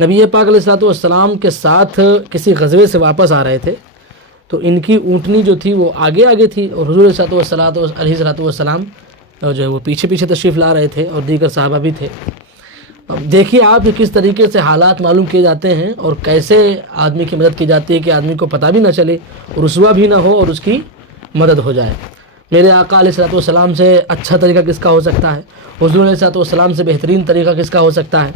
نبی پاک علیہ الصلوۃ والسلام کے ساتھ کسی غزوے سے واپس آ رہے تھے، تو ان کی اونٹنی جو تھی وہ آگے آگے تھی، اور حضور علیہ الصلوۃ والسلام جو ہے وہ پیچھے پیچھے تشریف لا رہے تھے، اور دیگر صحابہ بھی تھے۔ اب دیکھیے آپ کہ کس طریقے سے حالات معلوم کیے جاتے ہیں، اور کیسے آدمی کی مدد کی جاتی ہے کہ آدمی کو پتہ بھی نہ چلے، رسوا بھی نہ ہو، اور اس کی مدد ہو جائے۔ میرے آقا علیہ الصلوۃ والسلام سے اچھا طریقہ کس کا ہو سکتا ہے؟ حضور علیہ الصلوۃ والسلام سے بہترین طریقہ کس کا ہو سکتا ہے؟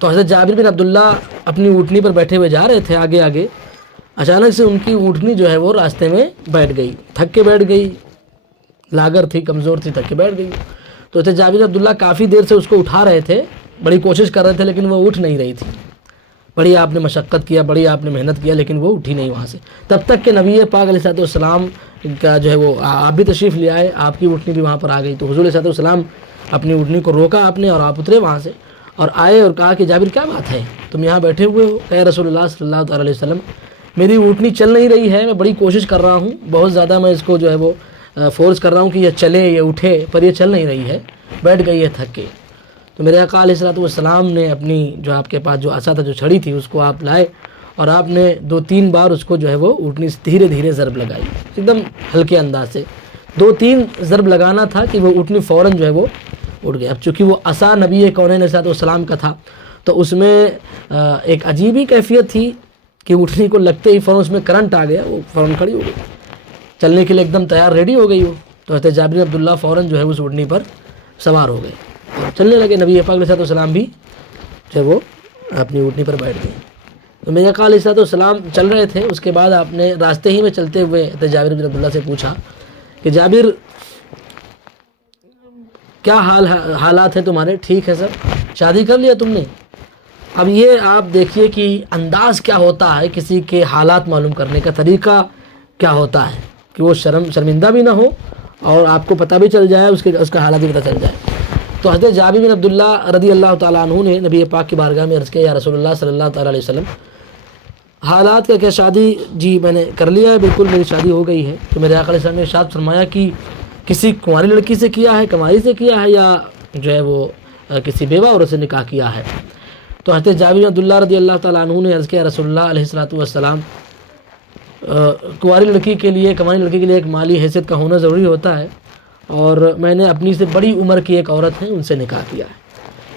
تو حضرت جابر بن عبداللہ اپنی اونٹنی پر بیٹھے ہوئے جا رہے تھے آگے آگے، اچانک سے ان کی اونٹنی جو ہے وہ راستے میں بیٹھ گئی، تھک کے بیٹھ گئی، لاغر تھی، کمزور تھی، تھک کے بیٹھ گئی۔ تو حضرت جابر بن عبداللہ کافی دیر سے اس کو اٹھا رہے تھے، بڑی کوشش کر رہے تھے، لیکن وہ اٹھ نہیں رہی تھی۔ بڑی آپ نے مشقت کیا، بڑی آپ نے محنت کیا، لیکن وہ اٹھی نہیں وہاں سے، تب تک کہ نبی پاک علیہ الصلوۃ والسلام کا جو ہے وہ آپ بھی تشریف لے آئے، آپ کی اونٹنی بھی وہاں پر آ گئی۔ تو حضور علیہ الصلوۃ والسلام اپنی اونٹنی کو روکا آپ نے، اور آپ اترے وہاں سے اور آئے اور کہا کہ جابر کیا بات ہے، تم یہاں بیٹھے ہوئے ہو؟ اے رسول اللہ صلی اللہ علیہ وسلم، میری اونٹنی چل نہیں رہی ہے، میں بڑی کوشش کر رہا ہوں، بہت زیادہ میں اس کو جو ہے وہ فورس کر رہا ہوں کہ یہ چلے، یہ اٹھے، پر یہ چل نہیں رہی ہے، بیٹھ گئی ہے تھک کے۔ تو میرے آقا علیہ الصلوۃ والسلام نے اپنی جو آپ کے پاس جو عصا تھا، جو چھڑی تھی، اس کو آپ لائے، اور آپ نے 2-3 بار اس کو جو ہے وہ اونٹنی سے دھیرے دھیرے ضرب لگائی، ایک دم ہلکے انداز سے 2-3 ضرب لگانا تھا کہ وہ اونٹنی فوراً جو ہے وہ اٹھ گیا۔ اب چونکہ وہ عصا نبی کونین علیہ الصلوۃ والسلام کا تھا، تو اس میں ایک عجیب ہی کیفیت تھی کہ اونٹنی کو لگتے ہی فوراً اس میں کرنٹ آ گیا، وہ فوراً کھڑی ہو گئی، چلنے کے لیے ایک دم تیار ریڈی ہو گئی وہ۔ تو حضرت جابر بن عبداللہ فوراً جو ہے اس اونٹنی پر سوار ہو گئے اور چلنے لگے۔ نبی پاک علیہ الصلوۃ والسلام بھی جو ہے وہ اپنی اونٹنی پر بیٹھ گئے۔ تو میرے آقا علیہ الصلوۃ والسلام چل رہے تھے، اس کے بعد آپ نے راستے ہی میں چلتے ہوئے حضرت جابر بن عبداللہ سے پوچھا کہ جابر کیا حالات ہیں تمہارے، ٹھیک ہے سب، شادی کر لیا تم نے؟ اب یہ آپ دیکھیے کہ انداز کیا ہوتا ہے کسی کے حالات معلوم کرنے کا، طریقہ کیا ہوتا ہے کہ وہ شرمندہ بھی نہ ہو اور آپ کو پتہ بھی چل جائے، اس کا حالات بھی پتہ چل جائے۔ تو حضرت جابر بن عبداللہ رضی اللہ تعالیٰ عنہ نے نبی پاک کی بارگاہ میں عرض کیا، یا رسول اللہ صلی اللہ تعالیٰ علیہ وسلم، حالات کا کیا، شادی جی میں نے کر لیا ہے، بالکل میری شادی ہو گئی ہے۔ تو میرے آقا علیہ السلام نے ارشاد فرمایا کہ کسی کنواری لڑکی سے کیا ہے، کماری سے کیا ہے، یا جو ہے وہ کسی بیوہ عورت سے نکاح کیا ہے؟ تو حضرت جابر بن عبداللہ رضی اللہ تعالیٰ عنہ نے عرض کیا، رسول اللہ علیہ الصلوۃ والسلام، کنواری لڑکی کے لیے، کماری لڑکی کے لیے ایک مالی حیثیت کا ہونا ضروری ہوتا ہے، اور میں نے اپنی سے بڑی عمر کی ایک عورت ہے، ان سے نکاح کیا ہے۔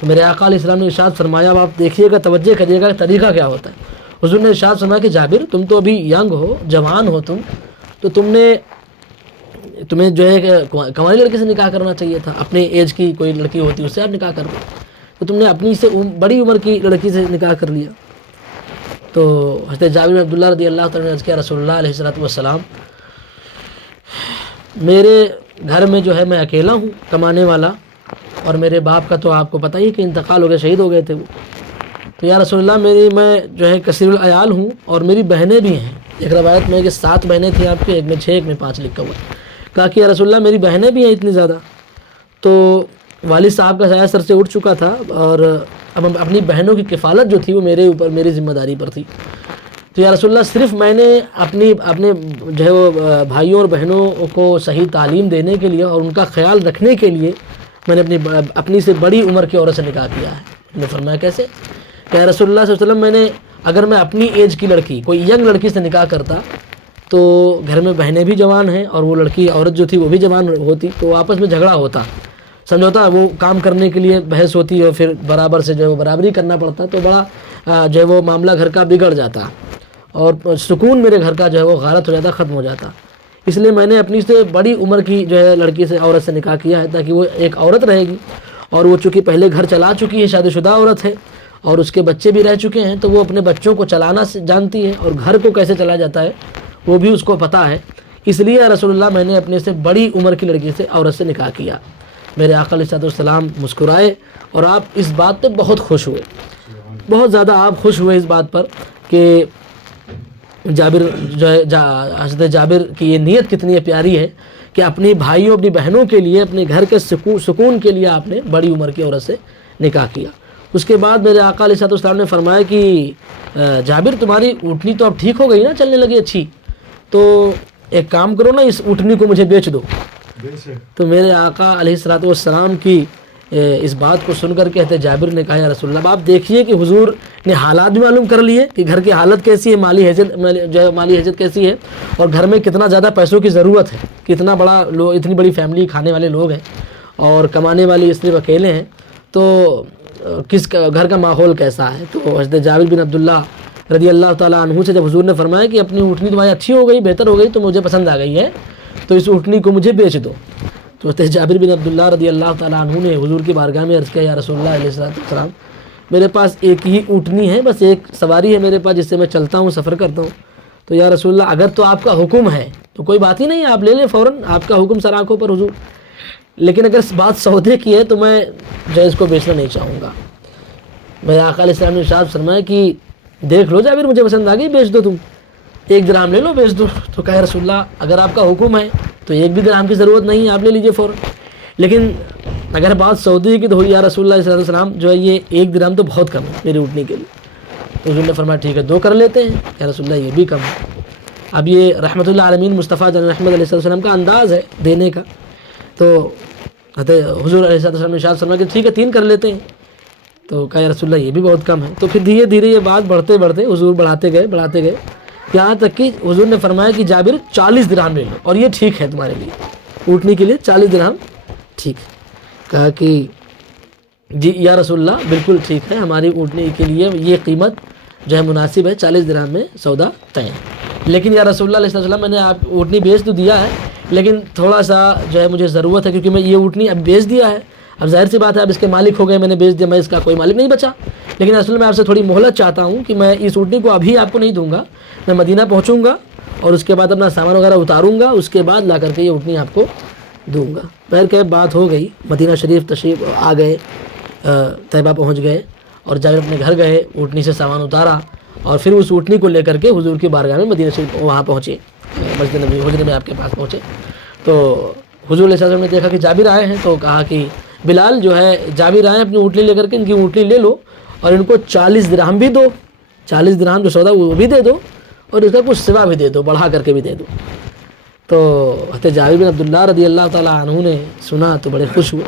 تو میرے آقا علیہ السلام نے ارشاد فرمایا، اب آپ دیکھیے گا، توجہ کریے گا طریقہ کیا ہوتا ہے۔ حضور نے ارشاد فرمایا کہ جابر، تم تو ابھی ینگ ہو، جوان ہو تم، تو تمہیں جو ہے کنواری لڑکی سے نکاح کرنا چاہیے تھا، اپنے ایج کی کوئی لڑکی ہوتی اس سے آپ نکاح کر دو، تو تم نے اپنی سے بڑی عمر کی لڑکی سے نکاح کر لیا۔ تو حضرت جابر بن عبداللہ رضی اللہ تعالیٰ نے عرض کیا، رسول اللہ علیہ الصلوۃ والسلام، میرے گھر میں جو ہے میں اکیلا ہوں کمانے والا، اور میرے باپ کا تو آپ کو پتہ ہی کہ انتقال ہو گیا، شہید ہو گئے تھے وہ۔ تو یا رسول اللہ، میں جو ہے کثیر العیال ہوں، اور میری بہنیں بھی ہیں، ایک روایت میں کہ 7 بہنیں تھیں آپ کے، ایک میں 6، ایک میں 5 لکھا ہوا ہے۔ کہا کہ یا رسول اللہ، میری بہنیں بھی ہیں اتنی زیادہ۔ تو والد صاحب کا سایہ سر سے اٹھ چکا تھا، اور اب اپنی بہنوں کی کفالت جو تھی وہ میرے اوپر، میری ذمہ داری پر تھی۔ تو یا رسول اللہ، صرف میں نے اپنے جو ہے وہ بھائیوں اور بہنوں کو صحیح تعلیم دینے کے لیے اور ان کا خیال رکھنے کے لیے میں نے اپنی سے بڑی عمر کی عورت سے نکاح کیا ہے۔ انہوں نے فرمایا کیسے؟ کہ یا رسول اللہ صلی اللہ علیہ وسلم، اگر میں اپنی ایج کی لڑکی، کوئی ینگ لڑکی سے نکاح کرتا، تو گھر میں بہنیں بھی جوان ہیں اور وہ لڑکی عورت جو تھی وہ بھی جوان ہوتی، تو آپس میں جھگڑا ہوتا، سمجھوتا، وہ کام کرنے کے لیے بحث ہوتی اور پھر برابر سے جو ہے وہ برابری کرنا پڑتا، تو بڑا جو ہے وہ معاملہ گھر کا بگڑ جاتا، اور سکون میرے گھر کا جو ہے وہ غارت ہو جاتا، ختم ہو جاتا۔ اس لیے میں نے اپنی سے بڑی عمر کی جو ہے لڑکی سے، عورت سے نکاح کیا ہے، تاکہ وہ ایک عورت رہے گی، اور وہ چونکہ پہلے گھر چلا چکی ہے، شادی شدہ عورت ہے، اور اس کے بچے بھی رہ چکے ہیں، تو وہ اپنے بچوں کو چلانا جانتی ہے، اور گھر کو کیسے چلا جاتا ہے وہ بھی اس کو پتہ ہے۔ اس لیے رسول اللہ، میں نے اپنے سے بڑی عمر کی لڑکی سے، عورت سے نکاح کیا۔ میرے آقا علیہ الصلوۃ والسلام مسکرائے، اور آپ اس بات پہ بہت خوش ہوئے، بہت زیادہ آپ خوش ہوئے اس بات پر کہ جابر جو ہے حضرت جابر کی یہ نیت کتنی پیاری ہے کہ اپنی بھائیوں، اپنی بہنوں کے لیے، اپنے گھر کے سکون کے لیے آپ نے بڑی عمر کی عورت سے نکاح کیا۔ اس کے بعد میرے آقا علیہ الصلوۃ والسلام نے فرمایا کہ جابر، تمہاری اونٹنی تو اب ٹھیک ہو گئی نا، چلنے لگی اچھی، تو ایک کام کرو نا، اس اونٹنی کو مجھے بیچ دو۔ تو میرے آقا علیہ الصلوۃ والسلام کی اس بات کو سن کر کے حضرت جابر نے کہا یا رسول اللہ، آپ دیکھیے کہ حضور نے حالات بھی معلوم کر لیے کہ گھر کی حالت کیسی ہے، مالی حیثیت کیسی ہے، اور گھر میں کتنا زیادہ پیسوں کی ضرورت ہے، کتنا بڑا اتنی بڑی فیملی، کھانے والے لوگ ہیں اور کمانے والی صرف اکیلے ہیں، تو کس گھر کا ماحول کیسا ہے۔ تو حضرت جابر بن عبداللہ رضی اللہ تعالیٰ عنہ سے جب حضور نے فرمایا کہ اپنی اونٹنی تمہاری اچھی ہو گئی، بہتر ہو گئی، تو مجھے پسند آ گئی ہے، تو اس اونٹنی کو مجھے بیچ دو۔ تو حضرت جابر بن عبداللہ رضی اللہ تعالیٰ عنہ نے حضور کی بارگاہ میں عرض کیا یا رسول اللہ علیہ السلام، میرے پاس ایک ہی اونٹنی ہے، بس ایک سواری ہے میرے پاس جس سے میں چلتا ہوں، سفر کرتا ہوں، تو یا رسول اللہ اگر تو آپ کا حکم ہے تو کوئی بات ہی نہیں، آپ لے لیں فوراً، آپ کا حکم سر آنکھوں پر حضور، لیکن اگر بات سودے کی ہے تو میں جو اس کو بیچنا نہیں چاہوں گا۔ میرے آقا علیہ السلام نے ارشاد فرمایا کہ دیکھ لو جابر، مجھے پسند آ گئی، بیچ دو، تم 1 درہم لے لو، بیچ دو۔ تو کہا رسول اللہ اگر آپ کا حکم ہے تو 1 بھی درہم کی ضرورت نہیں ہے، آپ لے لیجئے فوراً، لیکن اگر بات سودے کی تو یا رسول اللہ صلی اللہ علیہ وسلم جو ہے یہ 1 درہم تو بہت کم ہے میری اٹھنے کے لیے۔ تو حضور نے فرمایا ٹھیک ہے 2 کر لیتے ہیں، یا رسول اللہ یہ بھی کم ہے۔ اب یہ رحمۃ اللہ عالمین مصطفیٰ جناب احمد علیہ السلام کا انداز ہے دینے کا، تو حضور علیہ السلام نے ارشاد فرمایا کہ ٹھیک ہے 3 کر لیتے ہیں۔ تو کہا یا رسول اللہ یہ بھی بہت کم ہے۔ تو پھر دھیرے دھیرے یہ بات بڑھتے حضور بڑھاتے گئے یہاں تک کہ حضور نے فرمایا کہ جابر 40 درہم لے لو اور یہ ٹھیک ہے تمہارے لیے، اونٹنی کے لیے 40 درہم ٹھیک ہے۔ کہا کہ جی یا رسول اللہ بالکل ٹھیک ہے، ہماری اونٹنی کے لیے یہ قیمت جو ہے مناسب ہے، 40 درہم میں سودا طے ہے۔ لیکن یا رسول اللہ علیہ السلام میں نے آپ اونٹنی بیچ تو دیا ہے، لیکن تھوڑا سا جو ہے مجھے ضرورت ہے، کیونکہ میں یہ اونٹنی اب بیچ دیا ہے، اب ظاہر سی بات ہے اب اس کے مالک ہو گئے، میں نے بیچ دیا، میں اس کا کوئی مالک نہیں بچا، لیکن اصل میں آپ سے تھوڑی مہلت چاہتا ہوں کہ میں اس اونٹنی کو ابھی آپ کو نہیں دوں گا، میں مدینہ پہنچوں گا اور اس کے بعد اپنا سامان وغیرہ اتاروں گا، اس کے بعد لا کر کے یہ اونٹنی آپ کو دوں گا۔ پہر کہ بات ہو گئی، مدینہ شریف تشریف آ گئے، طیبہ پہنچ گئے اور جابر اپنے گھر گئے، اونٹنی سے سامان اتارا اور پھر اس اونٹنی کو لے کر کے حضور کی بارگاہ میں مدینہ شریف وہاں پہنچے، مسجد نبوی حجرے میں آپ کے پاس پہنچے۔ تو حضور علیہ السلام نے دیکھا کہ جابر آئے ہیں، تو کہا کہ بلال جو ہے جابر آئے ہیں اپنی اونٹنی لے کر کے، ان کی اونٹنی لے لو اور ان کو 40 درہم بھی دو، 40 درہم جو سودا وہ بھی دے دو اور اس کا کچھ سوا بھی دے دو، بڑھا کر کے بھی دے دو۔ تو حضرت جابر بن عبداللہ رضی اللہ تعالیٰ عنہ نے سنا تو بڑے خوش ہوئے۔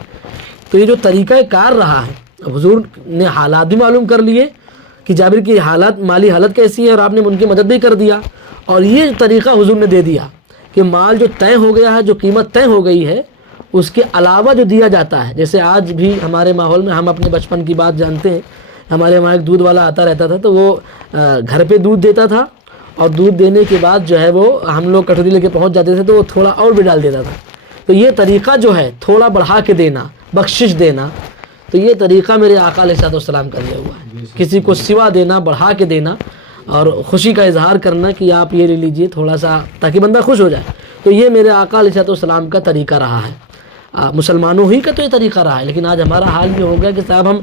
تو یہ جو طریقہ کار رہا ہے، حضور نے حالات بھی معلوم کر لیے کہ جابر کی حالت، مالی حالت کیسی ہے، اور آپ نے ان کی مدد بھی کر دیا، اور یہ طریقہ حضور نے دے دیا کہ مال جو طے ہو گیا ہے، جو قیمت طے ہو گئی ہے، اس کے علاوہ جو دیا جاتا ہے، جیسے آج بھی ہمارے ماحول میں ہم اپنے بچپن کی بات جانتے ہیں، ہمارے وہاں ایک دودھ والا آتا رہتا تھا، تو وہ گھر پہ دودھ دیتا تھا اور دودھ دینے کے بعد جو ہے وہ ہم لوگ کٹوری لے کے پہنچ جاتے تھے تو وہ تھوڑا اور بھی ڈال دیتا تھا۔ تو یہ طریقہ جو ہے تھوڑا بڑھا کے دینا، بخشش دینا، تو یہ طریقہ میرے آقا علیہ السلام کا دیا ہوا ہے، کسی کو سوا دینا، بڑھا کے دینا اور خوشی کا اظہار کرنا کہ آپ یہ لے لیجئے تھوڑا سا، تاکہ بندہ خوش ہو جائے۔ تو یہ میرے آقا علیہ السلام کا طریقہ رہا ہے، مسلمانوں ہی کا تو یہ طریقہ رہا ہے، لیکن آج ہمارا حال یہ ہو گیا کہ صاحب ہم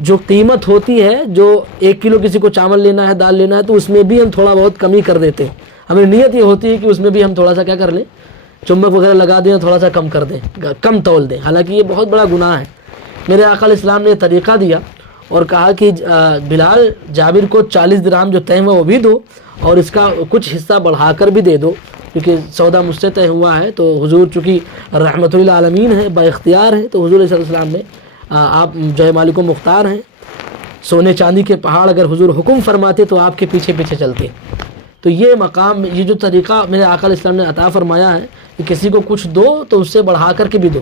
جو قیمت ہوتی ہے، جو 1 کلو کسی کو چاول لینا ہے، دال لینا ہے، تو اس میں بھی ہم تھوڑا بہت کمی کر دیتے ہیں۔ ہمیں نیت یہ ہوتی ہے کہ اس میں بھی ہم تھوڑا سا کیا کر لیں، چمک وغیرہ لگا دیں، تھوڑا سا کم کر دیں، کم تول دیں، حالانکہ یہ بہت بڑا گناہ ہے۔ میرے آقا علیہ السلام نے یہ طریقہ دیا اور کہا کہ بلال جابر کو 40 درہم جو طے ہوا وہ بھی دو اور اس کا کچھ حصہ بڑھا کر بھی دے دو، کیونکہ سودا مجھ سے طے ہوا ہے۔ تو حضور چونکہ رحمۃ اللہ عالمین ہے، با اختیار ہے، تو حضور علیہ السلام نے آپ جو ہے مالک و مختار ہیں، سونے چاندی کے پہاڑ اگر حضور حکم فرماتے تو آپ کے پیچھے پیچھے چلتے۔ تو یہ مقام، یہ جو طریقہ میرے آقا علیہ السلام نے عطا فرمایا ہے کہ کسی کو کچھ دو تو اس سے بڑھا کر کے بھی دو،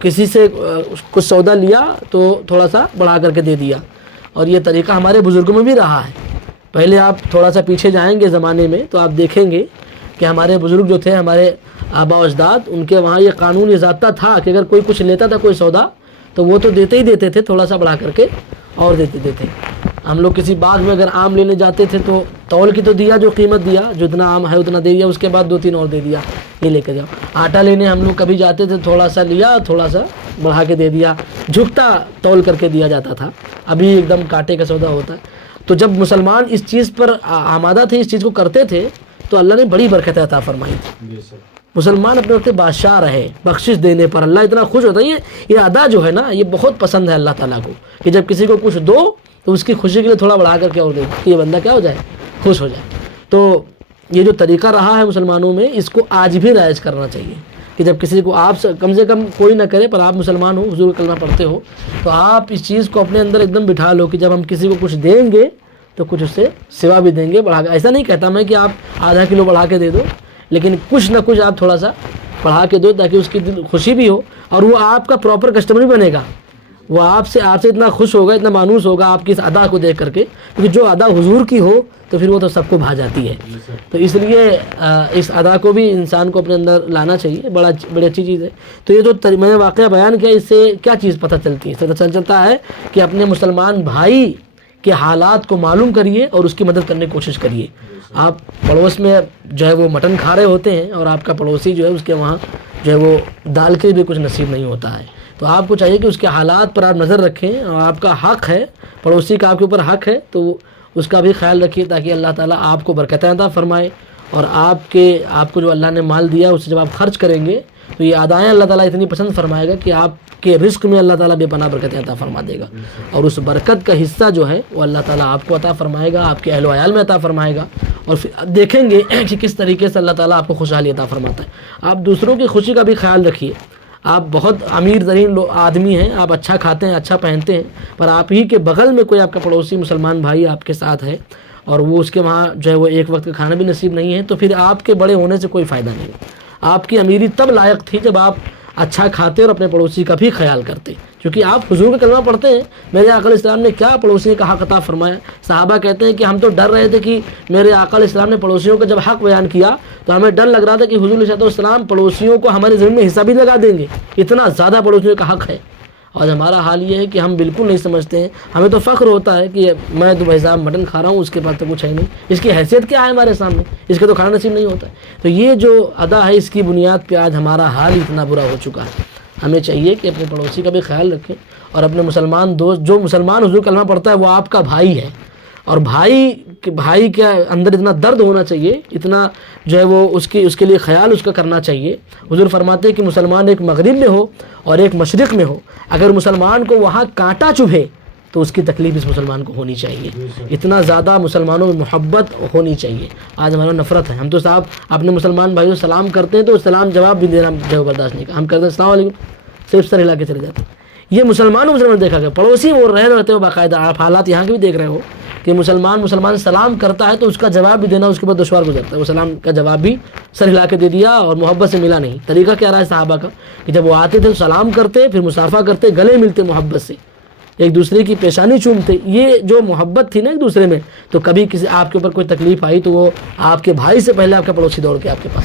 کسی سے کچھ سودا لیا تو تھوڑا سا بڑھا کر کے دے دیا، اور یہ طریقہ ہمارے بزرگوں میں بھی رہا ہے۔ پہلے آپ تھوڑا سا پیچھے جائیں گے زمانے میں تو آپ دیکھیں گے کہ ہمارے بزرگ جو تھے، ہمارے آبا و اجداد، ان کے وہاں یہ قانون، یہ ضابطہ تھا کہ اگر کوئی کچھ لیتا تھا، کوئی سودا، تو وہ تو دیتے ہی دیتے تھے، تھوڑا سا بڑھا کر کے اور دیتے تھے۔ ہم لوگ کسی باغ میں اگر آم لینے جاتے تھے تو تول کی تو دیا، جو قیمت دیا، جتنا آم ہے اتنا دے دیا، اس کے بعد 2-3 اور دے دیا، یہ لے کے جاؤ۔ آٹا لینے ہم لوگ کبھی جاتے تھے، تھوڑا سا لیا، تھوڑا سا بڑھا کے دے دیا، جھکتا تول کر کے دیا جاتا تھا، ابھی ایک دم کانٹے کا سودا ہوتا ہے۔ تو جب مسلمان اس چیز پر آمادہ تھے، اس چیز کو کرتے تھے، تو اللہ نے بڑی برکت عطا فرمائی تھی۔ مسلمان اپنے وقت بادشاہ رہے، بخشش دینے پر اللہ اتنا خوش ہوتا ہے۔ یہ ادا جو ہے نا، یہ بہت پسند ہے اللہ تعالیٰ کو، کہ جب کسی کو کچھ دو تو اس کی خوشی کے لیے تھوڑا بڑھا کر کے اور دے، کہ یہ بندہ کیا ہو جائے، خوش ہو جائے۔ تو یہ جو طریقہ رہا ہے مسلمانوں میں، اس کو آج بھی رائج کرنا چاہیے۔ کہ جب کسی کو آپ سے کم کوئی نہ کرے پر آپ مسلمان ہو, حضور کا کلمہ پڑھتے ہو, تو آپ اس چیز کو اپنے اندر ایک دم بٹھا لو کہ جب ہم کسی کو کچھ دیں گے تو کچھ اس سے سوا بھی دیں گے بڑھا کے. ایسا نہیں کہتا میں کہ آپ آدھا کلو بڑھا کے دے دو, لیکن کچھ نہ کچھ آپ تھوڑا سا بڑھا کے دو تاکہ اس کی دل خوشی بھی ہو, اور وہ آپ کا پراپر کسٹمر بھی بنے گا. وہ آپ سے اتنا خوش ہوگا, اتنا مانوس ہوگا آپ کی اس ادا کو دیکھ کر کے, کیونکہ جو ادا حضور کی ہو تو پھر وہ تو سب کو بھا جاتی ہے. تو اس لیے اس ادا کو بھی انسان کو اپنے اندر لانا چاہیے, بڑی اچھی چیز ہے. تو یہ جو میں نے واقعہ بیان کیا, اس سے کیا چیز پتہ چلتی ہے؟ اس سے چلتا ہے کہ اپنے مسلمان بھائی کے حالات کو معلوم کریے اور اس کی مدد کرنے کی کوشش کریے. آپ پڑوس میں جو ہے وہ مٹن کھا رہے ہوتے ہیں اور آپ کا پڑوسی جو ہے اس کے وہاں جو ہے وہ دال کے بھی کچھ نصیب نہیں ہوتا ہے, تو آپ کو چاہیے کہ اس کے حالات پر آپ نظر رکھیں, اور آپ کا حق ہے, پڑوسی کا آپ کے اوپر حق ہے, تو اس کا بھی خیال رکھیے تاکہ اللہ تعالیٰ آپ کو برکتیں عطا فرمائے. اور آپ کو جو اللہ نے مال دیا اس سے جب آپ خرچ کریں گے تو یہ ادائیں اللہ تعالیٰ اتنی پسند فرمائے گا کہ آپ کے رزق میں اللہ تعالیٰ بے پناہ برکتیں عطا فرما دے گا, اور اس برکت کا حصہ جو ہے وہ اللہ تعالیٰ آپ کو عطا فرمائے گا, آپ کے اہل و عیال میں عطا فرمائے گا. اور پھر دیکھیں گے کہ کس طریقے سے اللہ تعالیٰ آپ کو خوشحالی عطا فرماتا ہے. آپ دوسروں کی خوشی کا بھی خیال رکھیے. آپ بہت امیر ترین آدمی ہیں, آپ اچھا کھاتے ہیں, اچھا پہنتے ہیں, پر آپ ہی کے بغل میں کوئی آپ کا پڑوسی مسلمان بھائی آپ کے ساتھ ہے اور وہ اس کے وہاں جو ہے وہ ایک وقت کا کھانا بھی نصیب نہیں ہے, تو پھر آپ کے بڑے ہونے سے کوئی فائدہ نہیں. آپ کی امیری تب لائق تھی جب آپ اچھا کھاتے اور اپنے پڑوسی کا بھی خیال کرتے, کیونکہ آپ حضور کا کلمہ پڑھتے ہیں. میرے آقا علیہ السلام نے کیا پڑوسی کا حق عطا فرمایا. صحابہ کہتے ہیں کہ ہم تو ڈر رہے تھے کہ میرے آقا علیہ السلام نے پڑوسیوں کا جب حق بیان کیا تو ہمیں ڈر لگ رہا تھا کہ حضور علیہ السلام پڑوسیوں کو ہماری زمین میں حصہ بھی لگا دیں گے, اتنا زیادہ پڑوسیوں کا حق ہے. اور ہمارا حال یہ ہے کہ ہم بالکل نہیں سمجھتے ہیں. ہمیں تو فخر ہوتا ہے کہ میں تو بھائی صاحب مٹن کھا رہا ہوں, اس کے پاس تو کچھ ہے نہیں, اس کی حیثیت کیا ہے ہمارے سامنے, اس کے تو کھانا نصیب نہیں ہوتا ہے. تو یہ جو ادا ہے اس کی بنیاد پہ آج ہمارا حال اتنا برا ہو چکا ہے. ہمیں چاہیے کہ اپنے پڑوسی کا بھی خیال رکھیں, اور اپنے مسلمان دوست, جو مسلمان حضور کلمہ پڑھتا ہے وہ آپ کا بھائی ہے, اور بھائی کے اندر اتنا درد ہونا چاہیے, اتنا جو ہے وہ اس کے لیے خیال اس کا کرنا چاہیے. حضور فرماتے ہیں کہ مسلمان ایک مغرب میں ہو اور ایک مشرق میں ہو, اگر مسلمان کو وہاں کانٹا چبھے تو اس کی تکلیف اس مسلمان کو ہونی چاہیے. اتنا زیادہ مسلمانوں میں محبت ہونی چاہیے. آج ہمارا نفرت ہے. ہم تو صاحب اپنے مسلمان بھائیوں سلام کرتے ہیں تو سلام جواب بھی دینا جو برداشت نہیں, ہم کرتے ہیں السلام علیکم صرف سر ہلا کے چلے جاتے ہیں. یہ مسلمان دیکھا گیا, پڑوسی وہ رہتے ہو باقاعدہ. آپ حالات یہاں کے بھی دیکھ رہے ہو کہ مسلمان سلام کرتا ہے تو اس کا جواب بھی دینا اس کے بعد دشوار گزرتا ہے. وہ سلام کا جواب بھی سر ہلا کے دے دیا اور محبت سے ملا نہیں. طریقہ کیا رہا ہے صحابہ کا کہ جب وہ آتے تھے تو سلام کرتے, پھر مصافحہ کرتے, گلے ملتے محبت سے, ایک دوسرے کی پیشانی چومتے. یہ جو محبت تھی نا ایک دوسرے میں, تو کبھی کسی آپ کے اوپر کوئی تکلیف آئی تو وہ آپ کے بھائی سے پہلے آپ کا پڑوسی دوڑ کے آپ کے پاس